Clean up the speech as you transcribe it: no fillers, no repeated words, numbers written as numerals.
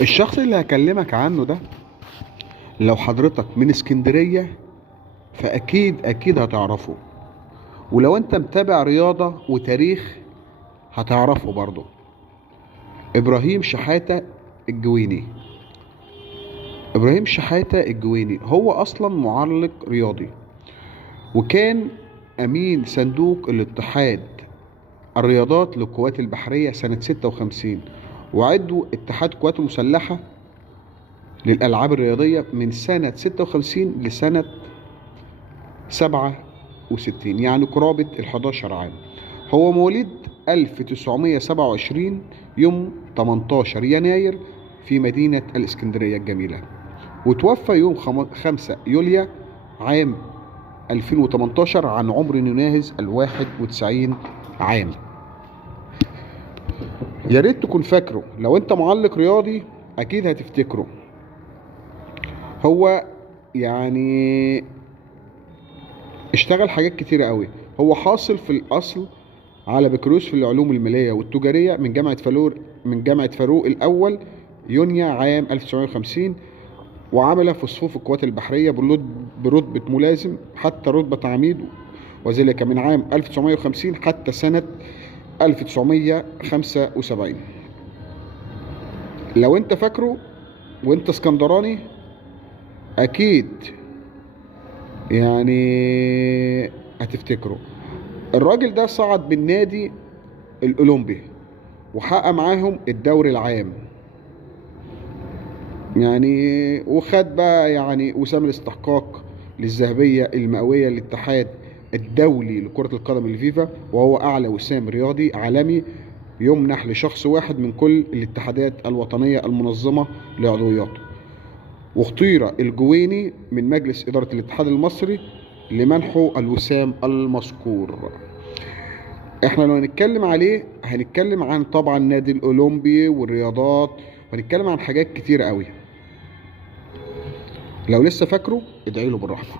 الشخص اللي هكلمك عنه ده، لو حضرتك من اسكندرية فأكيد هتعرفه، ولو انت متابع رياضة وتاريخ هتعرفه برضه. إبراهيم شحاتة الجويني. إبراهيم شحاتة الجويني هو أصلا معلق رياضي، وكان أمين صندوق الاتحاد الرياضات للقوات البحرية سنة 56، وعضو اتحاد القوات المسلحة للألعاب الرياضية من سنة 56 لسنة 67، يعني قرابة ال11 عام. هو مواليد 1927 يوم 18 يناير في مدينة الإسكندرية الجميلة، وتوفى يوم 5 يوليو عام 2018 عن عمر يناهز 91 عام. يا ريت تكون فاكره، لو انت معلق رياضي اكيد هتفتكره. هو يعني اشتغل حاجات كتيرة قوي. هو حاصل في الاصل على بكالوريوس في العلوم المالية والتجارية من جامعة فاروق الأول يونيو عام 1950، وعمل في صفوف القوات البحرية برتبة ملازم حتى رتبة عميد، وذلك من عام 1950 حتى سنة 1975. لو انت فاكره وانت اسكندراني اكيد يعني هتفتكره. الراجل ده صعد بالنادي الأولمبي وحقق معاهم الدوري العام، يعني وخد بقى يعني وسام الاستحقاق للذهبية المئوية للاتحاد الدولي لكرة القدم الفيفا، وهو أعلى وسام رياضي عالمي يمنح لشخص واحد من كل الاتحادات الوطنية المنظمة لعضوياته. واختير الجويني من مجلس إدارة الاتحاد المصري لمنحه الوسام المذكور. احنا لو هنتكلم عليه هنتكلم عن طبعا النادي الأولمبي والرياضات، وهنتكلم عن حاجات كتير قوي. لو لسه فاكره ادعي له بالرحمة.